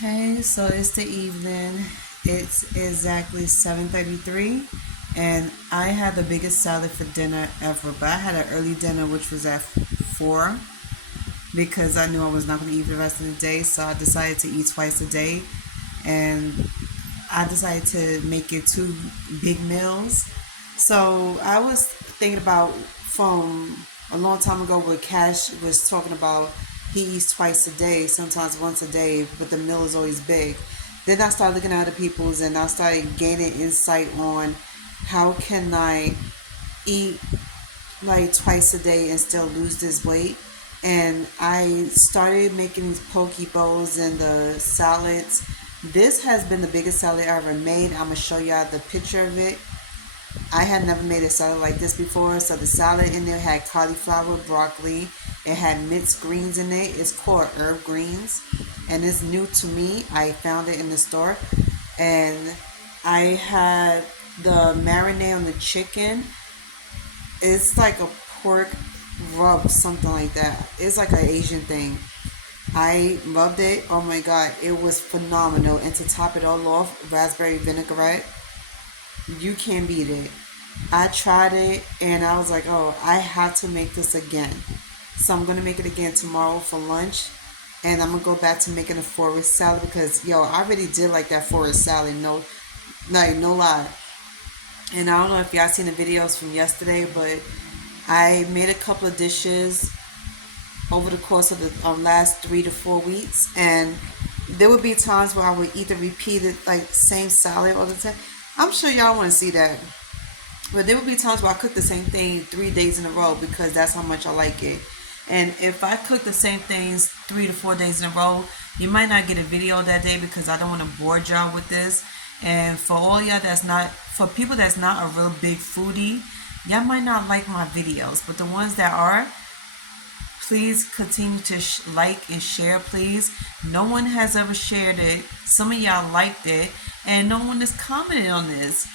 Hey, so it's the evening. It's exactly 7:33 and I had the biggest salad for dinner ever. But I had an early dinner which was at 4 because I knew I was not going to eat the rest of the day, so I decided to eat twice a day and I decided to make it two big meals. So I was thinking about from a long time ago where Cash was talking about he eats twice a day, sometimes once a day, but the meal is always big. Then I started looking at other people's and I started gaining insight on how can I eat like twice a day and still lose this weight. And I started making these poke bowls and the salads. This has been the biggest salad I ever made. I'm gonna show y'all the picture of it. I had never made a salad like this before. So the salad in there had cauliflower, broccoli. It had mixed greens in it. It's called herb greens, and it's new to me. I found it in the store, and I had the marinade on the chicken. It's like a pork rub, something like that. It's like an Asian thing. I loved it. Oh my god, it was phenomenal. And to top it all off, raspberry vinaigrette. You can't beat it. I tried it and I was like, oh, I have to make this again. So I'm gonna make it again tomorrow for lunch. And I'm gonna go back to making a forest salad because yo, I really did like that forest salad. No, like no lie. And I don't know if y'all seen the videos from yesterday, but I made a couple of dishes over the course of the last 3 to 4 weeks, and there would be times where I would either repeat it like same salad all the time. I'm sure y'all want to see that, but there would be times where I cook the same thing 3 days in a row because that's how much I like it. And if I cook the same things 3 to 4 days in a row, you might not get a video that day because I don't want to bore y'all with this. And for all y'all that's not, for people that's not a real big foodie, y'all might not like my videos. But the ones that are, please continue to like and share, please. No one has ever shared it. Some of y'all liked it, and no one has commented on this.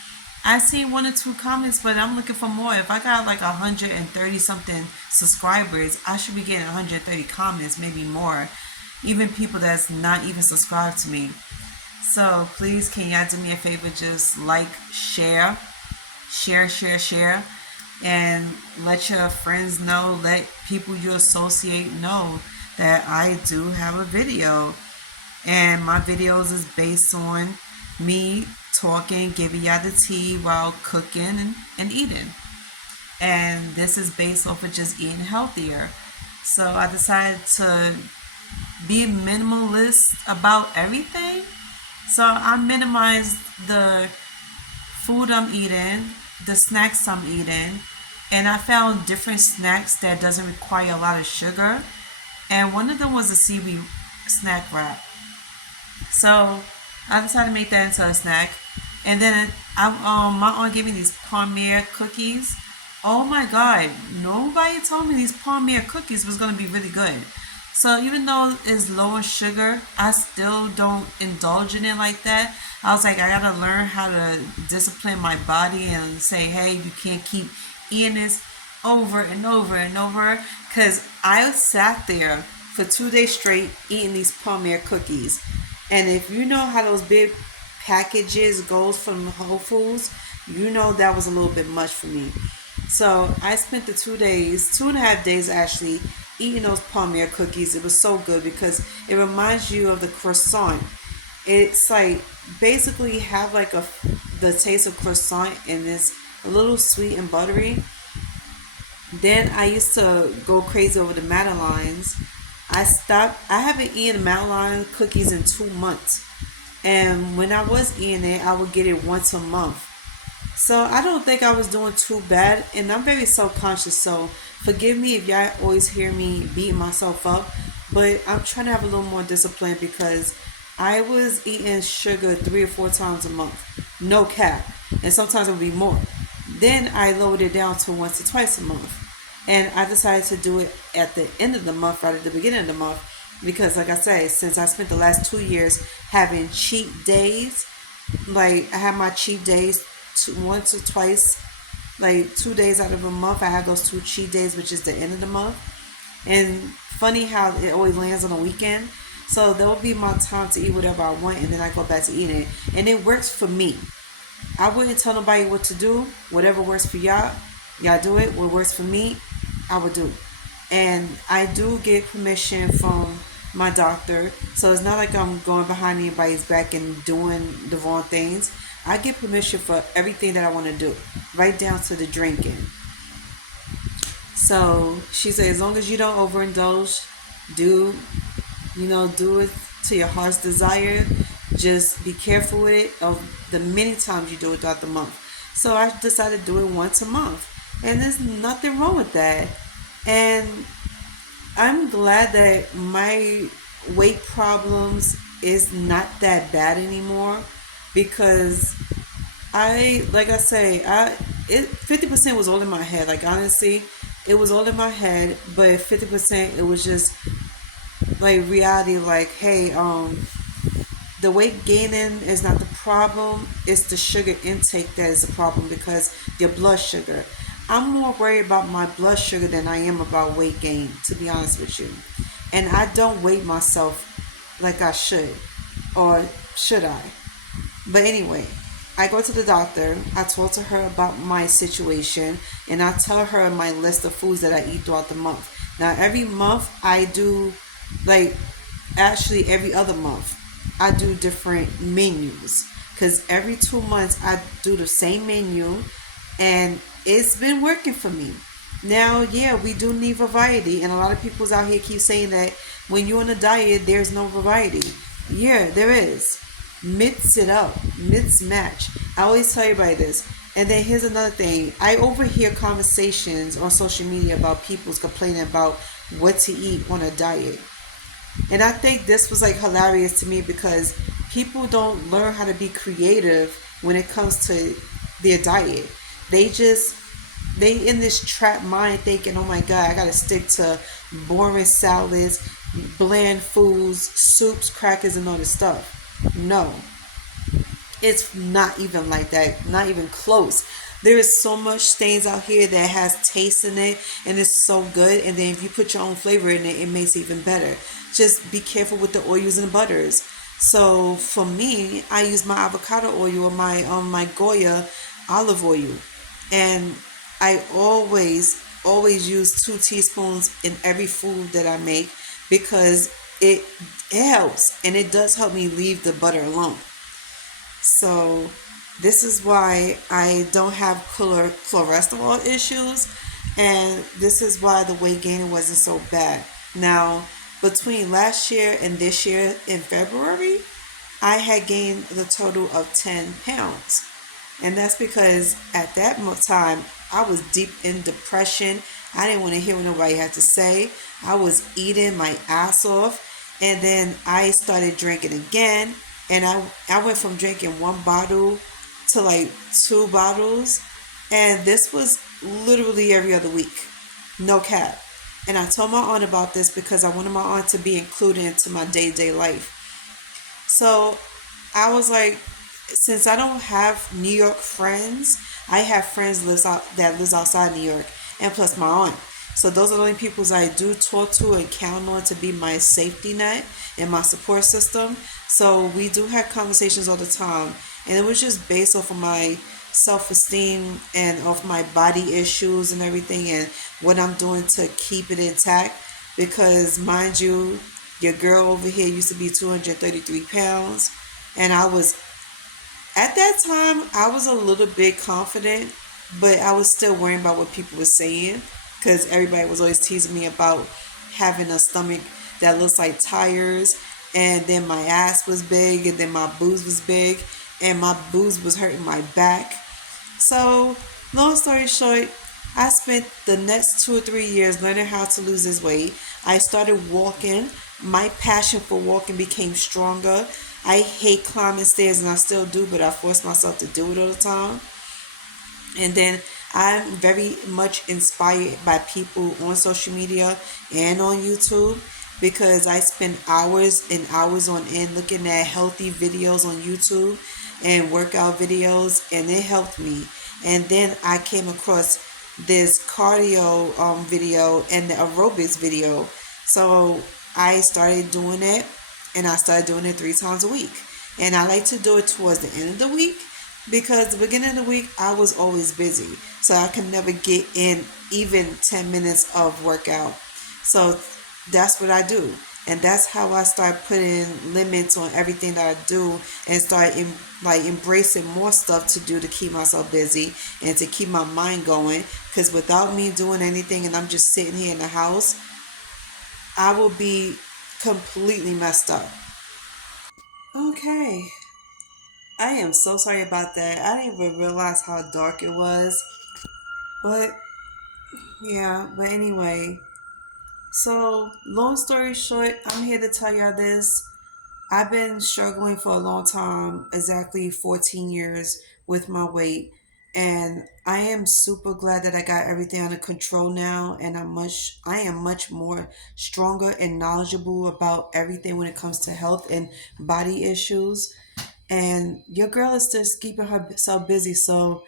I see one or two comments, but I'm looking for more. If I got like 130 something subscribers, I should be getting 130 comments, maybe more. Even people that's not even subscribed to me. So please, can y'all do me a favor? Just like, share, and let your friends know, let people you associate know that I do have a video. And my videos is based on me talking, giving y'all the tea while cooking and eating. And this is based off of just eating healthier. So I decided to be minimalist about everything. So I minimized the food I'm eating, the snacks I'm eating, and I found different snacks that doesn't require a lot of sugar. And one of them was a seaweed snack wrap. So I decided to make that into a snack. And then my aunt gave me these palmier cookies. Oh my god, nobody told me these palmier cookies was gonna be really good. So even though it's low in sugar, I still don't indulge in it like that. I was like, I gotta learn how to discipline my body and say, hey, you can't keep eating this over and over and over. Cause I sat there for 2 days straight eating these palmier cookies. And if you know how those big packages goes from Whole Foods, you know that was a little bit much for me. So I spent the 2 days, 2.5 days actually, eating those palmier cookies. It was so good because it reminds you of the croissant. It's like basically have like the taste of croissant and it's a little sweet and buttery. Then I used to go crazy over the Madeleines. I stopped. I haven't eaten Madeline cookies in 2 months, and when I was eating it, I would get it once a month. So I don't think I was doing too bad, and I'm very self conscious. So forgive me if y'all always hear me beating myself up, but I'm trying to have a little more discipline because I was eating sugar 3 or 4 times a month, no cap, and sometimes it would be more. Then I lowered it down to once or twice a month, and I decided to do it at the end of the month rather than the beginning of the month because, like I said, since I spent the last 2 years having cheat days, like I have my cheat days once or twice, like 2 days out of a month. I have those 2 cheat days, which is the end of the month. And funny how it always lands on a weekend. So there will be my time to eat whatever I want, and then I go back to eating it. And it works for me. I wouldn't tell nobody what to do. Whatever works for y'all, y'all do it. What works for me, I would do. And I do get permission from my doctor. So it's not like I'm going behind anybody's back and doing the wrong things. I get permission for everything that I want to do, right down to the drinking. So she said, as long as you don't overindulge, do do it to your heart's desire. Just be careful with it of the many times you do it throughout the month. So I decided to do it once a month, and there's nothing wrong with that. And I'm glad that my weight problems is not that bad anymore, because like I say, 50% was all in my head. Like, honestly, it was all in my head, but 50% it was just like reality. Like, hey, the weight gaining is not the problem, it's the sugar intake that is the problem, because your blood sugar. I'm more worried about my blood sugar than I am about weight gain, to be honest with you. And I don't weigh myself like I should, or should I? But anyway, I go to the doctor. I talk to her about my situation, and I tell her my list of foods that I eat throughout the month. Now, every month I do, like, actually every other month, I do different menus, because every 2 months I do the same menu, and it's been working for me. Now, yeah, we do need variety, and a lot of people's out here keep saying that when you're on a diet, there's no variety. Yeah, there is. Mix it up, mix match. I always tell everybody this. And then here's another thing. I overhear conversations on social media about people's complaining about what to eat on a diet. And I think this was like hilarious to me, because people don't learn how to be creative when it comes to their diet. They just they in this trap mind thinking, oh my god, I gotta stick to boring salads, bland foods, soups, crackers, and all this stuff. No, it's not even like that, not even close. There is so much things out here that has taste in it, and it's so good. And then if you put your own flavor in it, it makes it even better. Just be careful with the oils and the butters. So for me, I use my avocado oil or my Goya olive oil, and I always use 2 teaspoons in every food that I make, because it helps, and it does help me leave the butter alone. So this is why I don't have cholesterol issues, and this is why the weight gaining wasn't so bad. Now, between last year and this year in February, I had gained the total of 10 pounds. And that's because at that time, I was deep in depression. I didn't want to hear what nobody had to say. I was eating my ass off. And then I started drinking again. And I went from drinking 1 bottle to like 2 bottles. And this was literally every other week. No cap. And I told my aunt about this because I wanted my aunt to be included into my day-to-day life. So I was like, since I don't have New York friends, I have friends that lives outside New York, and plus my aunt. So those are the only people I do talk to and count on to be my safety net and my support system. So we do have conversations all the time, and it was just based off of my self-esteem and off my body issues and everything, and what I'm doing to keep it intact. Because mind you, your girl over here used to be 233 pounds, and at that time, I was a little bit confident, but I was still worrying about what people were saying, because everybody was always teasing me about having a stomach that looks like tires, and then my ass was big, and then my boobs was big, and my boobs was hurting my back. So, long story short, I spent the next 2 or 3 years learning how to lose this weight. I started walking. My passion for walking became stronger. I hate climbing stairs, and I still do, but I force myself to do it all the time. And then I'm very much inspired by people on social media and on YouTube, because I spend hours and hours on end looking at healthy videos on YouTube and workout videos, and it helped me. And then I came across this cardio video and the aerobics video. So I started doing it, and I started doing it 3 times a week. And I like to do it towards the end of the week because the beginning of the week I was always busy, so I can never get in even 10 minutes of workout. So that's what I do. And that's how I start putting limits on everything that I do and start embracing more stuff to do to keep myself busy and to keep my mind going. Because without me doing anything and I'm just sitting here in the house, I will be completely messed up. Okay. I am so sorry about that. I didn't even realize how dark it was. But yeah, but anyway. So, long story short, I'm here to tell y'all this. I've been struggling for a long time, exactly 14 years with my weight. And I am super glad that I got everything under control now, and I am much more stronger and knowledgeable about everything when it comes to health and body issues. And your girl is just keeping herself busy. So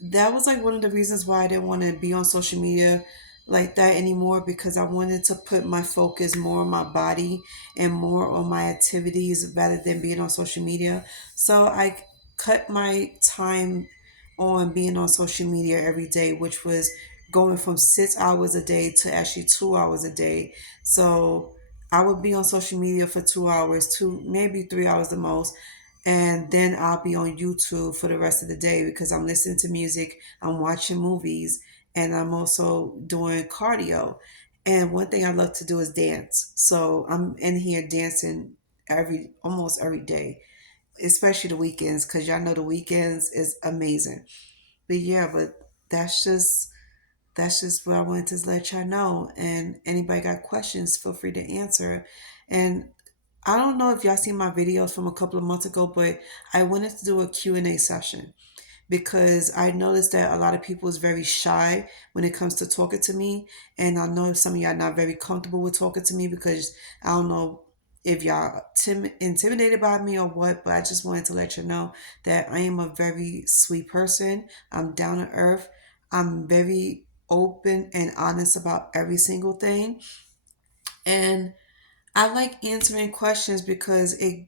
that was like one of the reasons why I didn't want to be on social media like that anymore, because I wanted to put my focus more on my body and more on my activities rather than being on social media. So I cut my time on being on social media every day, which was going from 6 hours a day to actually 2 hours a day. So I would be on social media for 2 hours, two, maybe 3 hours the most, and then I'll be on YouTube for the rest of the day because I'm listening to music, I'm watching movies, and I'm also doing cardio. And one thing I love to do is dance. So I'm in here dancing every almost every day, especially the weekends, because y'all know the weekends is amazing. But yeah, but that's just that's just what I wanted to let y'all know. And anybody got questions, feel free to answer. And I don't know if y'all seen my videos from a couple of months ago, but I wanted to do a Q&A session because I noticed that a lot of people is very shy when it comes to talking to me. And I know some of y'all not very comfortable with talking to me because I don't know if y'all intimidated by me or what, but I just wanted to let you know that I am a very sweet person. I'm down to earth. I'm very open and honest about every single thing. And I like answering questions because I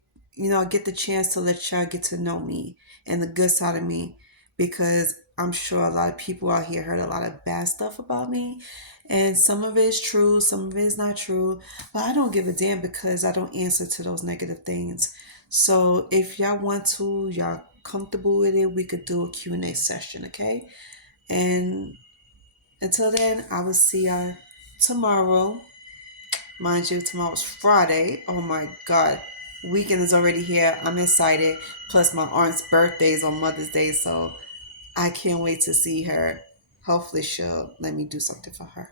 get the chance to let y'all get to know me and the good side of me, because I'm sure a lot of people out here heard a lot of bad stuff about me, and some of it is true, some of it is not true, but I don't give a damn because I don't answer to those negative things. So if y'all want to, y'all comfortable with it, we could do a Q&A session, okay? And until then, I will see y'all tomorrow. Mind you, tomorrow's Friday. Oh my God. Weekend is already here. I'm excited. Plus, my aunt's birthday is on Mother's Day, so I can't wait to see her. Hopefully, she'll let me do something for her.